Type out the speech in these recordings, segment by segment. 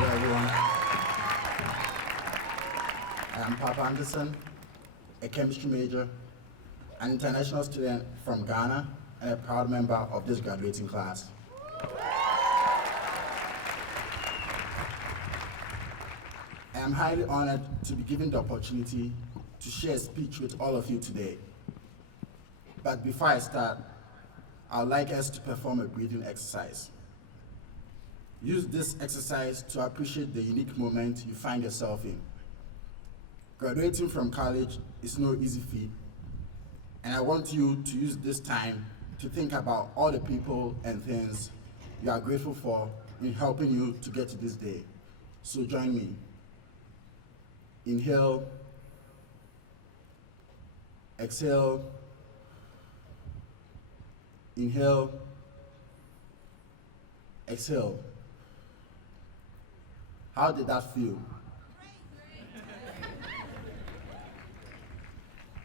Hello, everyone. I'm Papa Anderson, a chemistry major, an international student from Ghana, and a proud member of this graduating class. I am highly honored to be given the opportunity to share a speech with all of you today. But before I start, I would like us to perform a breathing exercise. Use this exercise to appreciate the unique moment you find yourself in. Graduating from college is no easy feat, and I want you to use this time to think about all the people and things you are grateful for in helping you to get to this day. So join me. Inhale, exhale, inhale, exhale. How did that feel?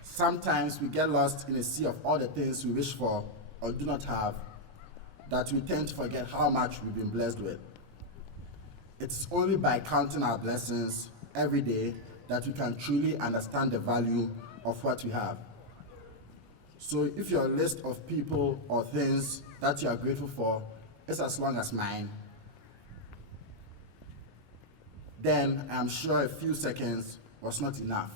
Sometimes we get lost in a sea of all the things we wish for or do not have, that we tend to forget how much we've been blessed with. It's only by counting our blessings every day that we can truly understand the value of what we have. So if your list of people or things that you are grateful for is as long as mine, then I'm sure a few seconds was not enough.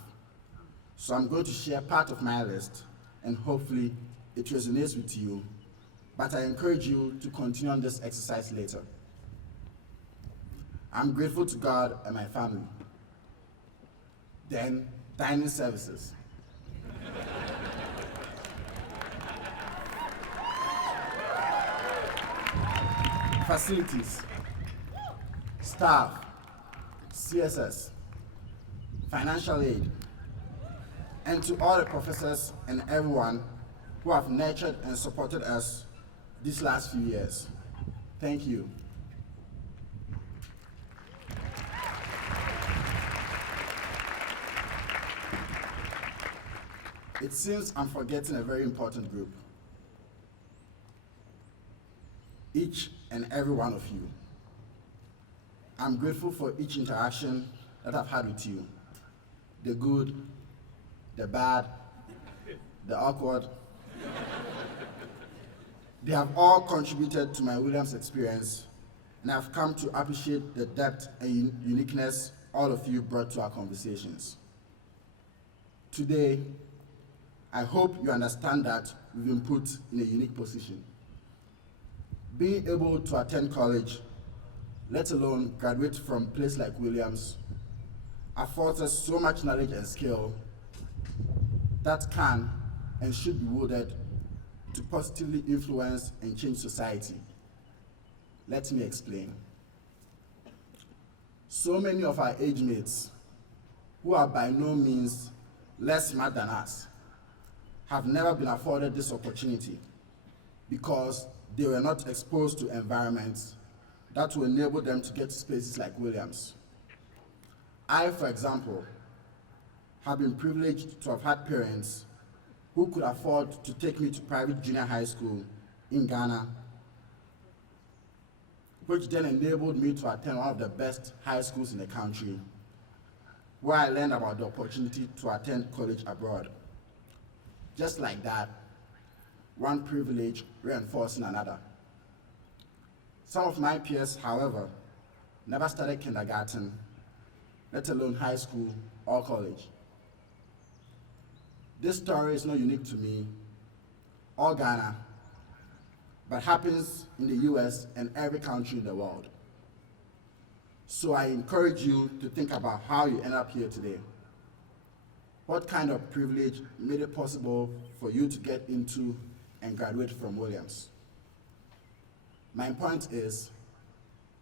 So I'm going to share part of my list, and hopefully it resonates with you, but I encourage you to continue on this exercise later. I'm grateful to God and my family. Then, dining services. Facilities, staff, CSS, financial aid, and to all the professors and everyone who have nurtured and supported us these last few years. Thank you. It seems I'm forgetting a very important group. Each and every one of you. I'm grateful for each interaction that I've had with you. The good, the bad, the awkward. They have all contributed to my Williams experience, and I've come to appreciate the depth and uniqueness all of you brought to our conversations. Today, I hope you understand that we've been put in a unique position. Being able to attend college, let alone graduate from a place like Williams, affords us so much knowledge and skill that can and should be wielded to positively influence and change society. Let me explain. So many of our age mates, who are by no means less smart than us, have never been afforded this opportunity because they were not exposed to environments that will enable them to get to spaces like Williams. I, for example, have been privileged to have had parents who could afford to take me to private junior high school in Ghana, which then enabled me to attend one of the best high schools in the country, where I learned about the opportunity to attend college abroad. Just like that, one privilege reinforcing another. Some of my peers, however, never started kindergarten, let alone high school or college. This story is not unique to me or Ghana, but happens in the US and every country in the world. So I encourage you to think about how you end up here today. What kind of privilege made it possible for you to get into and graduate from Williams? My point is,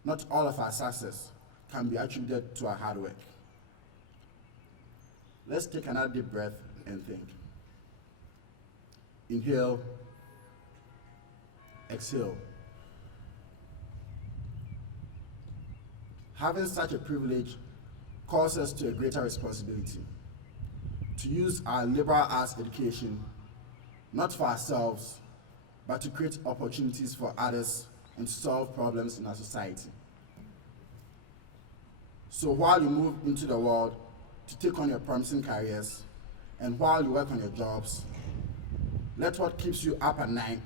not all of our success can be attributed to our hard work. Let's take another deep breath and think. Inhale, exhale. Having such a privilege calls us to a greater responsibility, to use our liberal arts education, not for ourselves, but to create opportunities for others and to solve problems in our society. So while you move into the world to take on your promising careers, and while you work on your jobs, let what keeps you up at night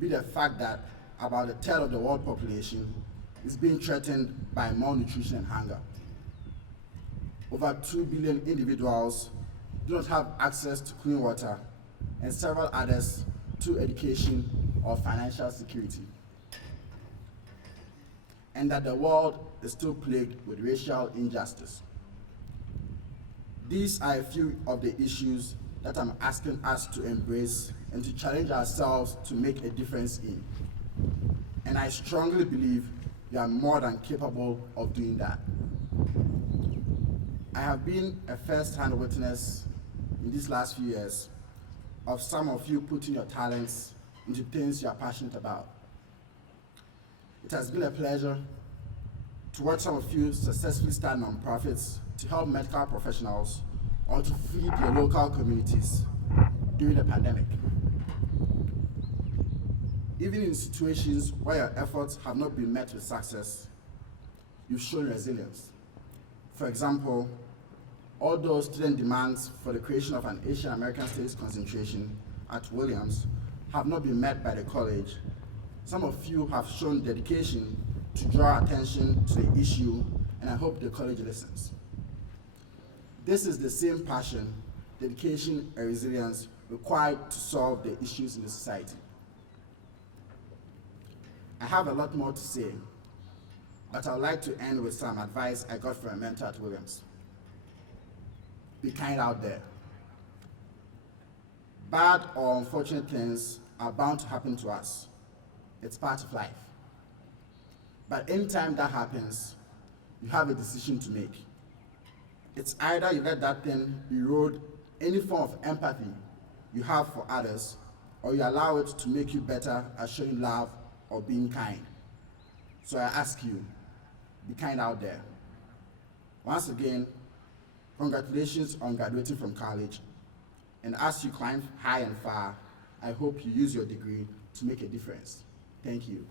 be the fact that about a third of the world population is being threatened by malnutrition and hunger. Over 2 billion individuals do not have access to clean water, and several others to education or financial security. And that the world is still plagued with racial injustice. These are a few of the issues that I'm asking us to embrace and to challenge ourselves to make a difference in. And I strongly believe we are more than capable of doing that. I have been a first-hand witness in these last few years of some of you putting your talents into things you are passionate about. It has been a pleasure to watch some of you successfully start nonprofits to help medical professionals or to feed your local communities during the pandemic. Even in situations where your efforts have not been met with success, you've shown resilience. For example, although student demands for the creation of an Asian American Studies concentration at Williams have not been met by the college, some of you have shown dedication to draw attention to the issue, and I hope the college listens. This is the same passion, dedication, and resilience required to solve the issues in the society. I have a lot more to say, but I would like to end with some advice I got from a mentor at Williams. Be kind out there. Bad or unfortunate things are bound to happen to us. It's part of life. But anytime that happens, you have a decision to make. It's either you let that thing erode any form of empathy you have for others, or you allow it to make you better at showing love or being kind. So I ask you, be kind out there. Once again, congratulations on graduating from college. And as you climb high and far, I hope you use your degree to make a difference. Thank you.